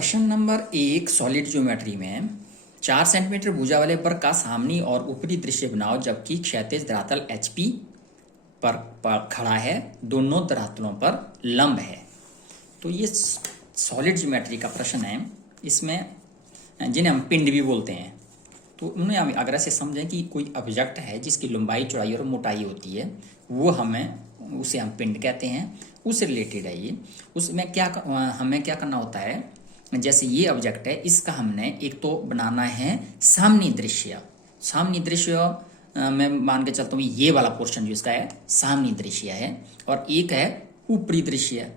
प्रश्न number 1 solid geometry में 4 centimetre भुजा वाले पर का सामनी और ऊपरी दृश्य बनाओ जबकि क्षैतिज धरातल HP पर खड़ा है, दोनों धरातलों पर लंब है। तो ये सॉलिड ज्योमेट्री का प्रश्न है। इसमें जिन्हें हम पिंड भी बोलते हैं, तो उन्हें हम अगर ऐसे समझें कि कोई ऑब्जेक्ट है जिसकी लंबाई चौड़ाई और मोटाई होती है, वो उसे हम पिंड कहते हैं। उससे रिलेटेड है ये। उसमें हमें क्या करना होता है, जैसे ये ऑब्जेक्ट है, इसका हमने एक तो बनाना है सामनी दृश्य। सामनी दृश्य मैं मान के चलता हूँ ये वाला पोर्शन जो इसका है सामनी दृश्य है, और एक है ऊपरी दृश्य।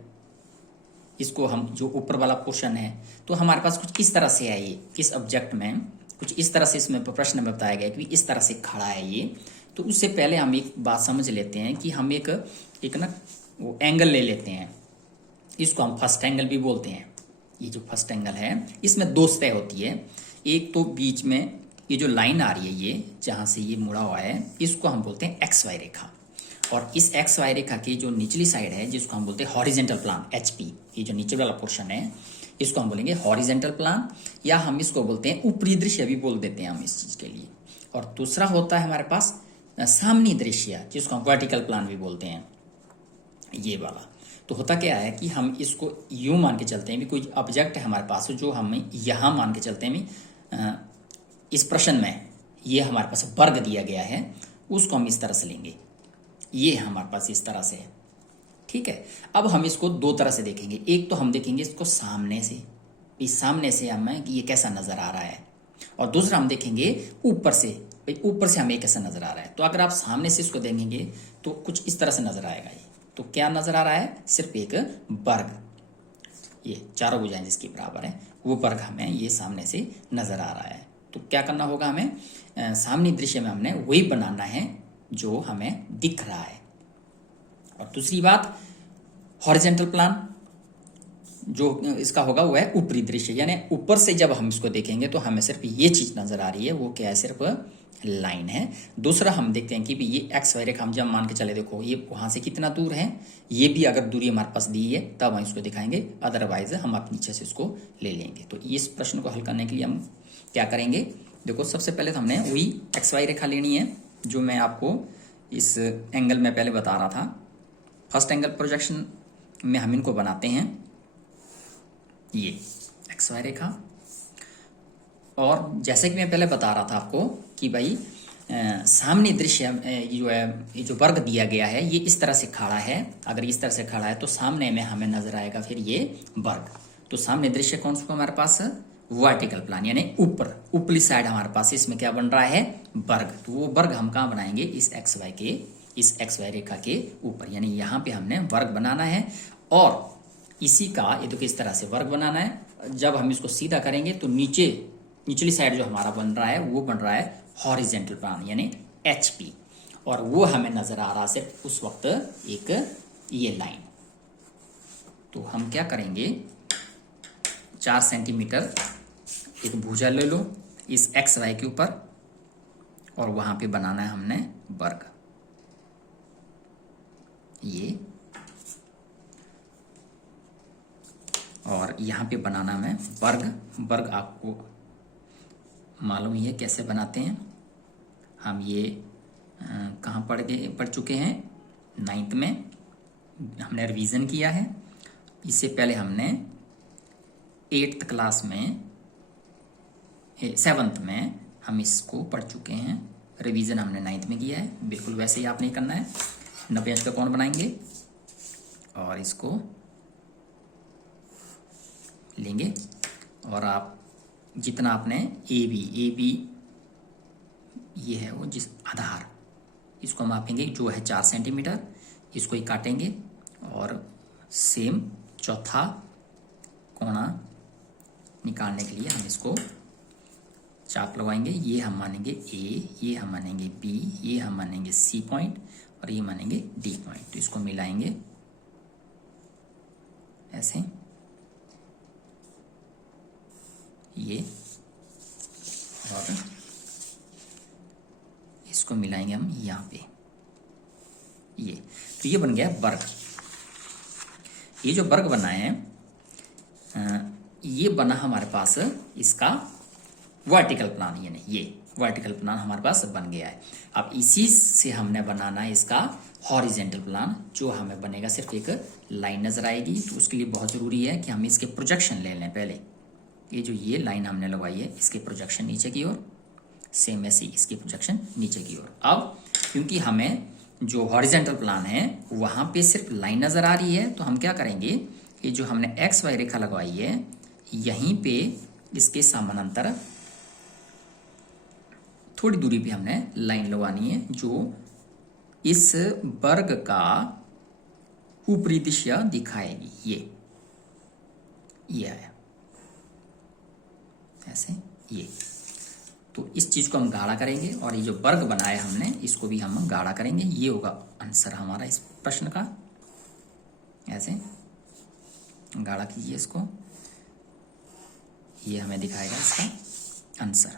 इसको हम जो ऊपर वाला पोर्शन है, तो हमारे पास कुछ इस तरह से है। ये इस ऑब्जेक्ट में कुछ इस तरह से इसमें प्रश्न में बताया गया कि इस तरह से खड़ा है ये। तो उससे पहले हम एक बात समझ लेते हैं कि हम एक ना वो एंगल ले लेते हैं। इसको हम फर्स्ट एंगल भी बोलते हैं। ये जो फर्स्ट एंगल है, इसमें दो सतह होती है। एक तो बीच में ये जो लाइन आ रही है, ये जहां से ये मुड़ा हुआ है, इसको हम बोलते हैं XY रेखा। और इस XY रेखा की जो निचली साइड है, जिसको हम बोलते हैं हॉरिजेंटल प्लान HP, ये जो नीचे वाला पोर्शन है, इसको हम बोलेंगे हॉरिजेंटल प्लान, या हम इसको बोलते हैं ऊपरी दृश्य भी बोल देते हैं हम इस चीज के लिए। और दूसरा होता है हमारे पास सामनी दृश्य, जिसको हम वर्टिकल प्लान भी बोलते हैं, ये वाला। तो होता क्या है कि हम इसको यूं मान के चलते हैं भी कोई ऑब्जेक्ट है हमारे पास, जो हमें यहां मान के चलते हैं भी इस प्रश्न में ये हमारे पास वर्ग दिया गया है, उसको हम इस तरह से लेंगे। ये हमारे पास इस तरह से है, ठीक है। अब हम इसको दो तरह से देखेंगे। एक तो हम देखेंगे इसको सामने से, इस सामने से हमें ये कैसा नजर आ रहा है, और दूसरा हम देखेंगे ऊपर से, ऊपर से हमें कैसा नजर आ रहा है। तो अगर आप सामने से इसको देखेंगे तो कुछ इस तरह से नजर आएगा। ये तो क्या नजर आ रहा है, सिर्फ एक वर्ग, ये चारों भुजाएं जिसकी बराबर है वो वर्ग हमें ये सामने से नजर आ रहा है। तो क्या करना होगा हमें, सामने दृश्य में हमने वही बनाना है जो हमें दिख रहा है। और दूसरी बात, हॉरिजेंटल प्लान जो इसका होगा वो है ऊपरी दृश्य, यानी ऊपर से जब हम इसको देखेंगे तो हमें सिर्फ ये चीज नजर आ रही है, वो क्या है, सिर्फ लाइन है। दूसरा हम देखते हैं कि भी ये XY रेखा हम जब मान के चले, देखो ये वहां से कितना दूर है, ये भी अगर दूरी हमारे पास दी है तब हम इसको दिखाएंगे, अदरवाइज हम अपने नीचे से इसको ले लेंगे। तो इस प्रश्न को हल करने के लिए हम क्या करेंगे, देखो सबसे पहले तो हमने वही XY रेखा लेनी है जो मैं आपको इस एंगल में पहले बता रहा था। फर्स्ट एंगल प्रोजेक्शन में हम इनको बनाते हैं, ये XY रेखा। और जैसे कि मैं पहले बता रहा था आपको कि भाई सामने दृश्य जो है, ये जो वर्ग दिया गया है, ये इस तरह से खड़ा है। अगर इस तरह से खड़ा है तो सामने में हमें नजर आएगा फिर ये वर्ग। तो सामने दृश्य कौन सा हमारे पास, वर्टिकल प्लान, यानी ऊपर ऊपरी साइड हमारे पास इसमें क्या बन रहा है, वर्ग। तो वो वर्ग हम कहाँ बनाएंगे, इस XY रेखा के ऊपर, यानी यहाँ पे हमने वर्ग बनाना है। और इसी का ये देखो इस तरह से वर्ग बनाना है। जब हम इसको सीधा करेंगे तो निचली साइड जो हमारा बन रहा है वो बन रहा है हॉरिजेंटल प्लान, यानी HP। और वो हमें नजर आ रहा है उस वक्त एक ये लाइन। तो हम क्या करेंगे, 4 सेंटीमीटर एक भुजा ले लो इस XY के ऊपर, और वहां पे बनाना है हमने वर्ग, ये। और यहाँ पे बनाना है वर्ग आपको मालूम ही है कैसे बनाते हैं। हम ये कहाँ पढ़ चुके हैं, 9th में हमने रिवीजन किया है। इससे पहले हमने 8th क्लास में 7th में हम इसको पढ़ चुके हैं। रिवीजन हमने 9th में किया है। बिल्कुल वैसे ही आपने करना है। 90 अंश का कोण बनाएंगे और इसको लेंगे, और आप जितना आपने ए बी ये है वो जिस आधार, इसको मापेंगे जो है 4 सेंटीमीटर, इसको ही काटेंगे और सेम चौथा कोना निकालने के लिए हम इसको चाप लगवाएंगे। ये हम मानेंगे A, ये हम मानेंगे B, ये हम मानेंगे C पॉइंट, और ये मानेंगे D पॉइंट। तो इसको मिलाएंगे ऐसे, ये, और इसको मिलाएंगे हम यहाँ पे, ये। तो ये बन गया वर्ग। ये जो वर्ग बना है ये बना हमारे पास इसका वर्टिकल प्लान, यानी ये वर्टिकल प्लान हमारे पास बन गया है। अब इसी से हमने बनाना है इसका हॉरिजेंटल प्लान, जो हमें बनेगा सिर्फ एक लाइन नजर आएगी। तो उसके लिए बहुत ज़रूरी है कि हम इसके प्रोजेक्शन ले लें पहले। ये जो ये लाइन हमने लगवाई है इसके प्रोजेक्शन नीचे की ओर, सेम ऐसी इसकी प्रोजेक्शन नीचे की ओर। अब क्योंकि हमें जो हॉरिजेंटल प्लान है वहाँ पे सिर्फ लाइन नज़र आ रही है, तो हम क्या करेंगे, ये जो हमने एक्स वाई रेखा लगवाई है यहीं पे इसके समानांतर थोड़ी दूरी पे हमने लाइन लगवानी है, जो इस वर्ग का ऊपरी दिशा दिखाएगी। ये आया ऐसे, ये तो इस चीज को हम गाढ़ा करेंगे और ये जो वर्ग बनाया हमने इसको भी हम गाढ़ा करेंगे। ये होगा आंसर हमारा इस प्रश्न का। ऐसे गाढ़ा कीजिए इसको, ये हमें दिखाएगा इसका आंसर।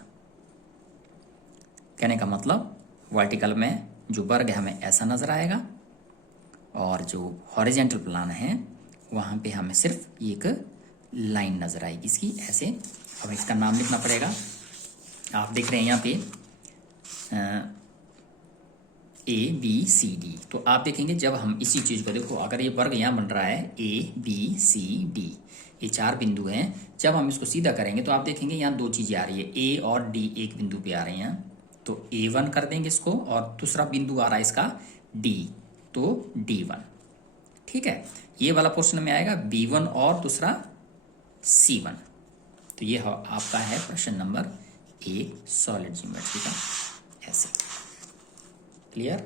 कहने का मतलब वर्टिकल में जो वर्ग है हमें ऐसा नजर आएगा और जो हॉरिजेंटल प्लान है वहाँ पे हमें सिर्फ एक लाइन नजर आएगी इसकी ऐसे। अब इसका नाम लिखना पड़ेगा। आप देख रहे हैं यहाँ पे ABCD, तो आप देखेंगे जब हम इसी चीज़ को देखो, अगर ये वर्ग यहाँ बन रहा है ABCD, ये 4 बिंदु हैं। जब हम इसको सीधा करेंगे तो आप देखेंगे यहाँ 2 चीज़ें आ रही है, A और D एक बिंदु पे आ रही हैं, तो A1 कर देंगे इसको, और दूसरा बिंदु आ रहा है इसका D, तो D1। ठीक है, ये वाला पोर्शन में आएगा B1 और दूसरा C1। तो ये आपका है प्रश्न नंबर 1 सॉलिड ज्योमेट्री का। ऐसे क्लियर।